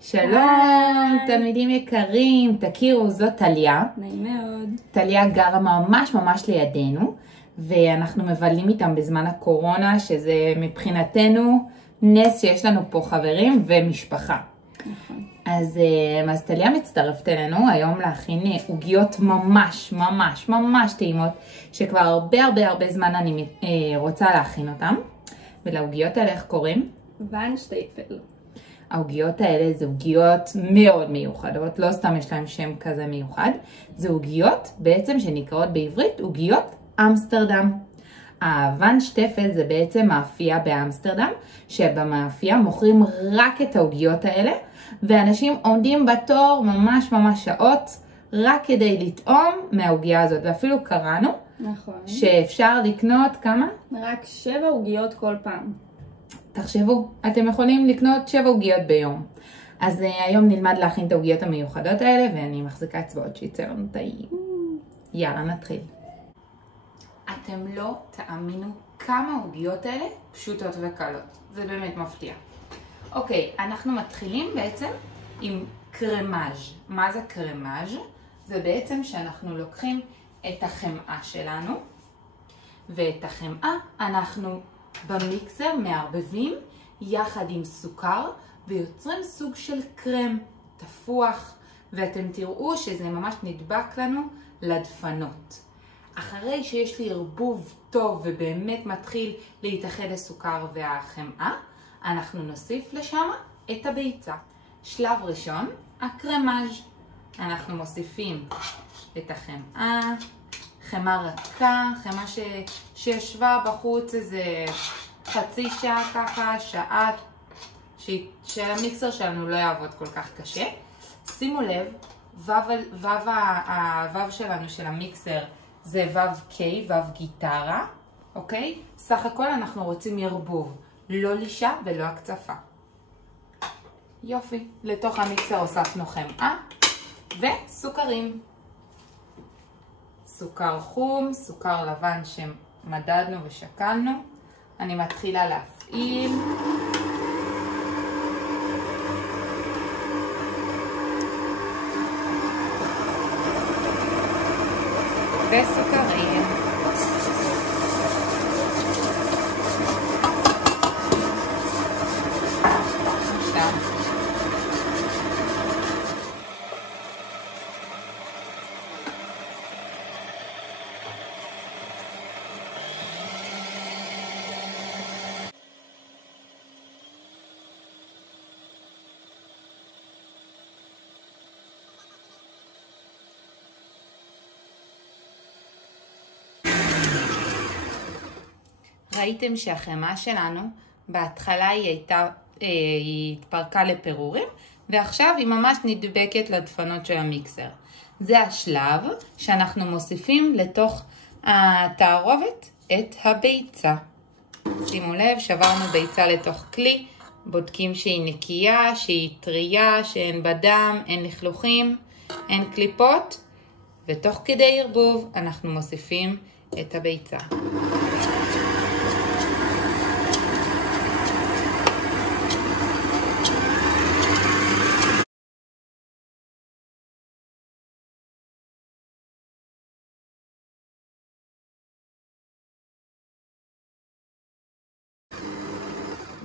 שלום, תלמידים יקרים, תכירו, זאת טליה. נעים מאוד. טליה גרה ממש לידינו, ואנחנו מבלים איתם בזמן הקורונה, שזה מבחינתנו נס שיש לנו פה חברים ומשפחה. נכון. אז טליה מצטרפת אלינו היום להכין עוגיות ממש טעימות, שכבר הרבה זמן אני רוצה להכין אותם. ולעוגיות האלה איך קוראים? ואן שטייפל. העוגיות האלה זה עוגיות מאוד מיוחדות, לא סתם יש להם שם כזה מיוחד. זה עוגיות בעצם שנקראות בעברית עוגיות אמסטרדם. הוואן שטפל זה בעצם מאפייה באמסטרדם, שבמאפייה מוכרים רק את העוגיות האלה, ואנשים עומדים בתור ממש שעות רק כדי לטעום מהעוגיה הזאת. ואפילו קראנו נכון. שאפשר לקנות כמה? רק 7 עוגיות כל פעם. תחשבו, אתם יכולים לקנות 7 עוגיות ביום. אז היום נלמד להכין את העוגיות המיוחדות האלה, ואני מחזיקה אצבעות שיצא לנו טעים. יאללה, נתחיל. אתם לא תאמינו כמה העוגיות האלה פשוטות וקלות. זה באמת מפתיע. אוקיי, אנחנו מתחילים בעצם עם קרמאז'. מה זה קרמאז'? זה בעצם שאנחנו לוקחים את החמאה שלנו, ואת החמאה אנחנו במיקסר מערבבים יחד עם סוכר ויוצרים סוג של קרם תפוח, ואתם תראו שזה ממש נדבק לנו לדפנות. אחרי שיש לי ערבוב טוב ובאמת מתחיל להתאחד הסוכר והחמאה, אנחנו נוסיף לשם את הביצה. שלב ראשון, הקרמאז'. אנחנו מוסיפים את החמאה, חמאה רכה, חמאה שישבה בחוץ איזה חצי שעה ככה, שעה, שהמיקסר שלנו לא יעבוד כל כך קשה. שימו לב, הוו שלנו של המיקסר זה וו קיי, וו גיטרה, אוקיי? סך הכל אנחנו רוצים ירבוב, לא לישה ולא הקצפה. יופי, לתוך המיקסר הוספנו חמאה וסוכרים. סוכר חום, סוכר לבן שמדדנו ושקלנו. אני מתחילה להפעיל. וסוכרים. ראיתם שהחמאה שלנו בהתחלה היא התפרקה לפירורים, ועכשיו היא ממש נדבקת לדפנות של המיקסר. זה השלב שאנחנו מוסיפים לתוך התערובת את הביצה. שימו לב, שברנו ביצה לתוך כלי, בודקים שהיא נקייה, שהיא טריה, שאין בה דם, אין לכלוכים, אין קליפות, ותוך כדי ערבוב אנחנו מוסיפים את הביצה.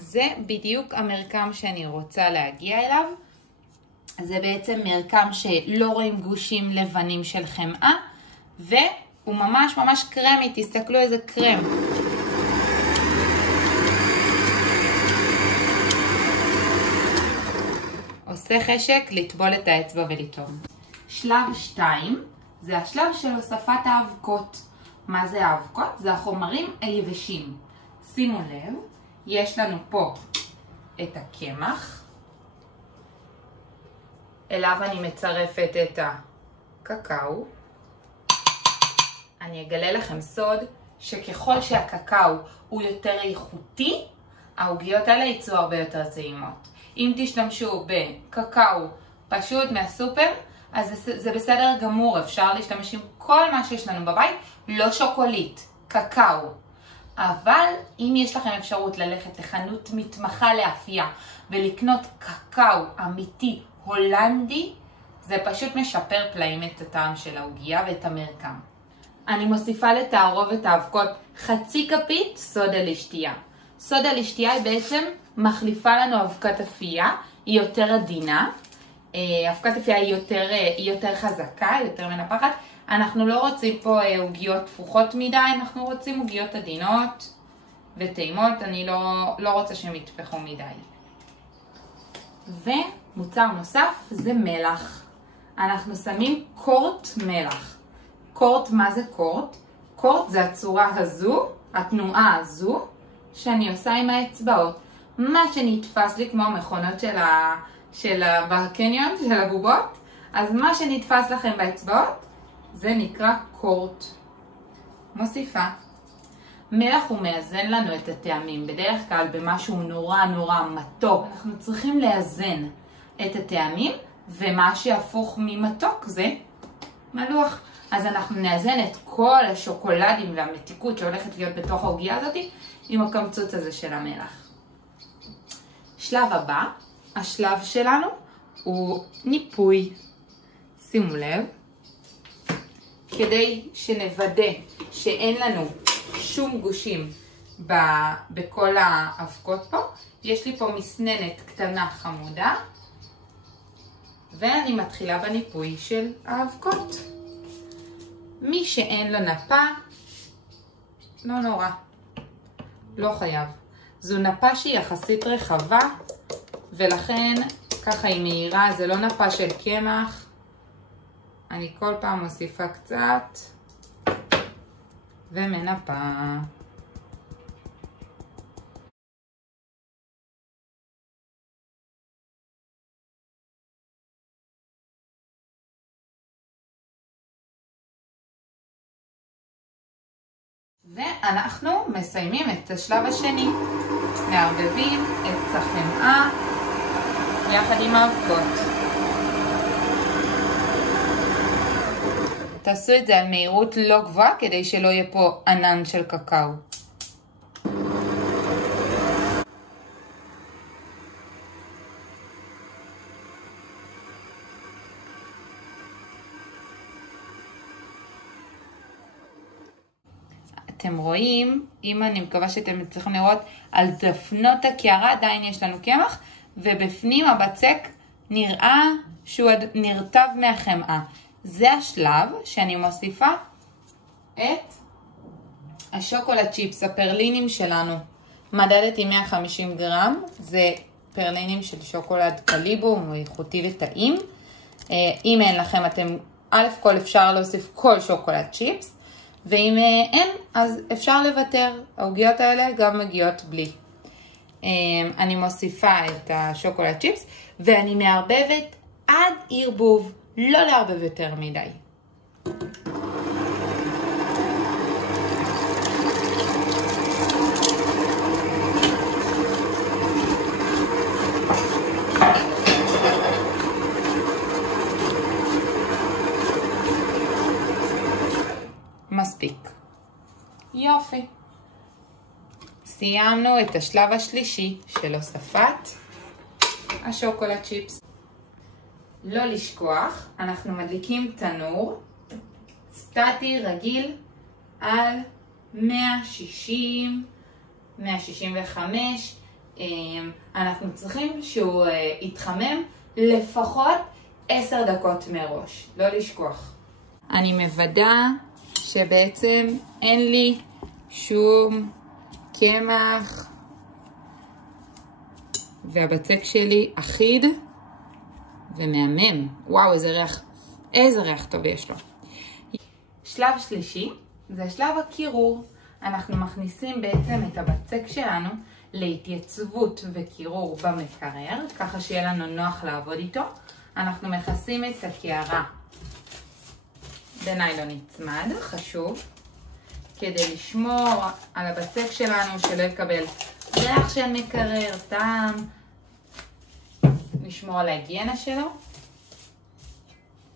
זה בדיוק המרקם שאני רוצה להגיע אליו. זה בעצם מרקם שלא רואים גושים לבנים של חמאה, והוא ממש קרמי, תסתכלו איזה קרם. עושה חשק לטבול את האצבע ולטעום. שלב 2 זה השלב של הוספת האבקות. מה זה האבקות? זה החומרים היבשים. שימו לב, יש לנו פה את הקמח, אליו אני מצרפת את הקקאו. אני אגלה לכם סוד שככל שהקקאו הוא יותר איכותי, העוגיות האלה יצאו הרבה יותר טעימות. אם תשתמשו בקקאו פשוט מהסופר, אז זה בסדר גמור, אפשר להשתמש עם כל מה שיש לנו בבית, לא שוקולית, קקאו. אבל אם יש לכם אפשרות ללכת לחנות מתמחה לאפייה ולקנות קקאו אמיתי הולנדי, זה פשוט משפר פלאים את הטעם של העוגיה ואת המרקם. אני מוסיפה לתערובת האבקות חצי כפית סודה לשתייה. סודה לשתייה היא בעצם מחליפה לנו אבקת אפייה, היא יותר עדינה. אבקת אפייה היא יותר חזקה, יותר מנפחת. אנחנו לא רוצים פה עוגיות תפוחות מדי, אנחנו רוצים עוגיות עדינות וטעימות, אני לא רוצה שהם יתפחו מדי. ומוצר נוסף זה מלח. אנחנו שמים קורט מלח. קורט, מה זה קורט? קורט זה הצורה הזו, התנועה הזו, שאני עושה עם האצבעות. מה שנתפס לי כמו המכונות בקניון, של הבובות, אז מה שנתפס לכם באצבעות, זה נקרא קורט. מוסיפה. מלח הוא מאזן לנו את הטעמים, בדרך כלל במשהו נורא מתוק. אנחנו צריכים לאזן את הטעמים, ומה שהפוך ממתוק זה מלוח. אז אנחנו נאזן את כל השוקולדים והמתיקות שהולכת להיות בתוך העוגיה הזאת עם הקמצוץ הזה של המלח. שלב הבא, השלב שלנו הוא ניפוי. שימו לב, כדי שנוודא שאין לנו שום גושים בכל האבקות פה, יש לי פה מסננת קטנה חמודה, ואני מתחילה בניפוי של האבקות. מי שאין לו נפה, לא נורא, לא חייב. זו נפה שהיא יחסית רחבה, ולכן ככה היא מהירה, זה לא נפה של קמח. אני כל פעם מוסיפה קצת ומנפה. ואנחנו מסיימים את השלב השני. מערבבים את החמאה יחד עם האבקות. תעשו את זה על מהירות לא גבוהה כדי שלא יהיה פה ענן של קקאו. אתם רואים, אני מקווה שאתם צריכים לראות, על דפנות הקערה עדיין יש לנו קמח, ובפנים הבצק נראה שהוא נרטב מהחמאה. זה השלב שאני מוסיפה את השוקולד צ'יפס, הפרלינים שלנו. מדדתי 150 גרם, זה פרלינים של שוקולד קליבו, הוא איכותי וטעים. אם אין לכם, א' כל אפשר להוסיף כל שוקולד צ'יפס, ואם אין, אז אפשר לוותר. העוגיות האלה גם מגיעות בלי. אני מוסיפה את השוקולד צ'יפס, ואני מערבבת עד ערבוב, לא לערבב יותר מדי. מספיק. יופי. סיימנו את השלב השלישי של הוספת השוקולד צ'יפס. לא לשכוח, אנחנו מדליקים תנור סטטי רגיל על 160, 165. אנחנו צריכים שהוא יתחמם לפחות 10 דקות מראש. לא לשכוח. אני מוודא שבעצם אין לי שום קמח והבצק שלי אחיד ומהמם. וואו, איזה ריח טוב יש לו. שלב שלישי זה שלב הקירור. אנחנו מכניסים בעצם את הבצק שלנו להתייצבות וקירור במקרר, ככה שיהיה לנו נוח לעבוד איתו. אנחנו מכסים את הקערה בניילון נצמד, חשוב, כדי לשמור על הבצק שלנו שלא יקבל ריח של מקרר, טעם, לשמור על ההיגיינה שלו.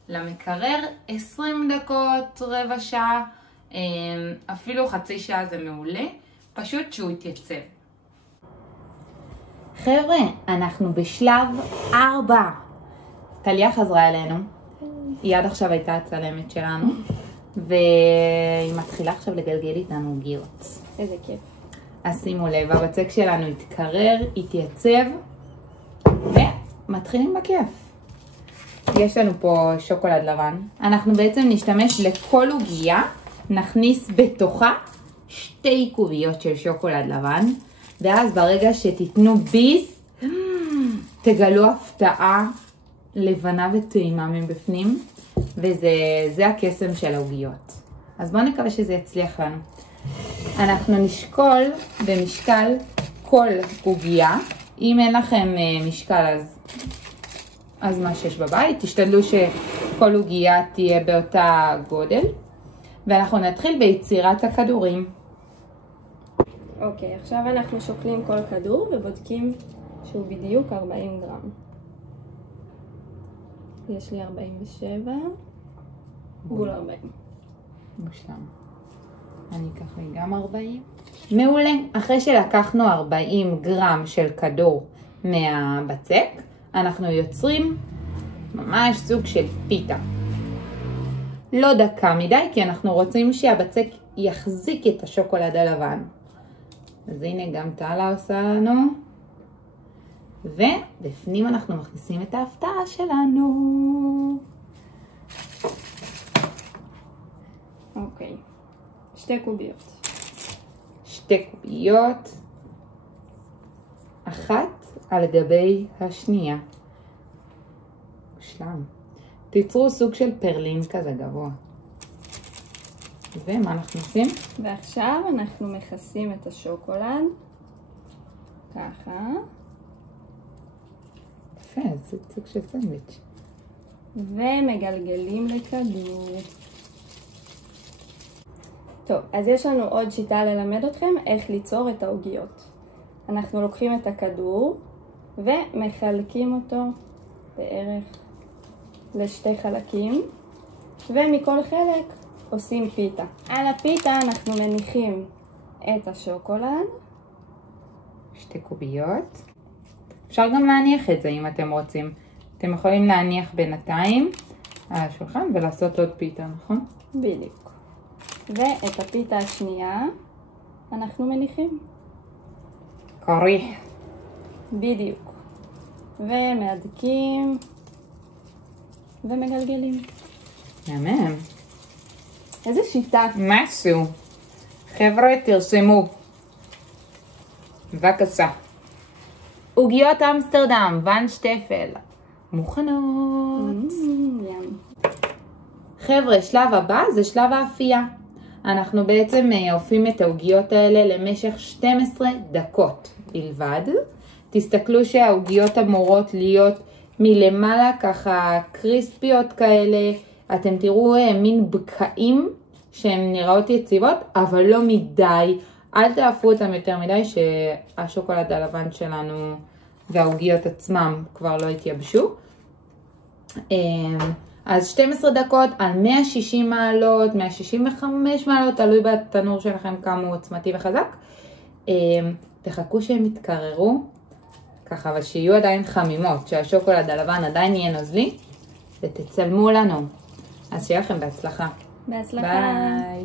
למקרר 20 דקות, רבע שעה, אפילו חצי שעה זה מעולה. פשוט שהוא יתייצב. חבר'ה, אנחנו בשלב 4. טליה חזרה אלינו. היא עד עכשיו הייתה הצלמת שלנו. והיא מתחילה עכשיו לגלגל איתנו עוגיות. איזה כיף. אז שימו לב, הבצק שלנו יתקרר, יתייצב, ומתחילים בכיף. יש לנו פה שוקולד לבן. אנחנו בעצם נשתמש לכל עוגיה, נכניס בתוכה 2 קוביות של שוקולד לבן, ואז ברגע שתיתנו ביס, תגלו הפתעה לבנה וטעימה מבפנים, וזה הקסם של העוגיות. אז בואו נקווה שזה יצליח לנו. אנחנו נשקול במשקל כל עוגיה. אם אין לכם משקל אז מה שיש בבית, תשתדלו שכל עוגיה תהיה באותה גודל. ואנחנו נתחיל ביצירת הכדורים. אוקיי, עכשיו אנחנו שוקלים כל כדור ובודקים שהוא בדיוק 40 גרם. יש לי 47, בול 40. מושלם. אני אקח לי גם 40. מעולה. אחרי שלקחנו 40 גרם של כדור מהבצק, אנחנו יוצרים ממש סוג של פיתה. לא דקה מדי, כי אנחנו רוצים שהבצק יחזיק את השוקולד הלבן. אז הנה גם טלה עושה לנו. ובפנים אנחנו מכניסים את ההפתעה שלנו. אוקיי, 2 קוביות. 2 קוביות. אחת על גבי השנייה. מושלם. תיצרו סוג של פרלין כזה גבוה. ומה אנחנו עושים? ועכשיו אנחנו מכסים את השוקולד. ככה. יפה, זה סוג של סנדוויץ'. ומגלגלים לכדור. טוב, אז יש לנו עוד שיטה ללמד אתכם איך ליצור את העוגיות. אנחנו לוקחים את הכדור ומחלקים אותו בערך ל2 חלקים, ומכל חלק עושים פיתה. על הפיתה אנחנו מניחים את השוקולד. 2 קוביות. אפשר גם להניח את זה אם אתם רוצים. אתם יכולים להניח בינתיים על השולחן ולעשות עוד פיתה, נכון? בדיוק. ואת הפיתה השנייה אנחנו מניחים. קרי. בדיוק. ומהדקים ומגלגלים. מהמם. איזה שיטה. משהו. חבר'ה, תרשמו. בבקשה. עוגיות אמסטרדם, ון שטפל. מוכנות. ים. חבר'ה, שלב הבא זה שלב האפייה. אנחנו בעצם אופים את העוגיות האלה למשך 12 דקות בלבד. תסתכלו שהעוגיות אמורות להיות מלמעלה ככה קריספיות כאלה. אתם תראו מין בקעים שהן נראות יציבות, אבל לא מדי. אל תאפו אותם יותר מדי שהשוקולד הלבן שלנו והעוגיות עצמם כבר לא התייבשו. אז 12 דקות על 160 מעלות, 165 מעלות, תלוי בתנור שלכם כמה הוא עוצמתי וחזק. תחכו שהם יתקררו, ככה, אבל שיהיו עדיין חמימות, שהשוקולד הלבן עדיין יהיה נוזלי, ותצלמו לנו. אז שיהיה לכם בהצלחה. בהצלחה. ביי.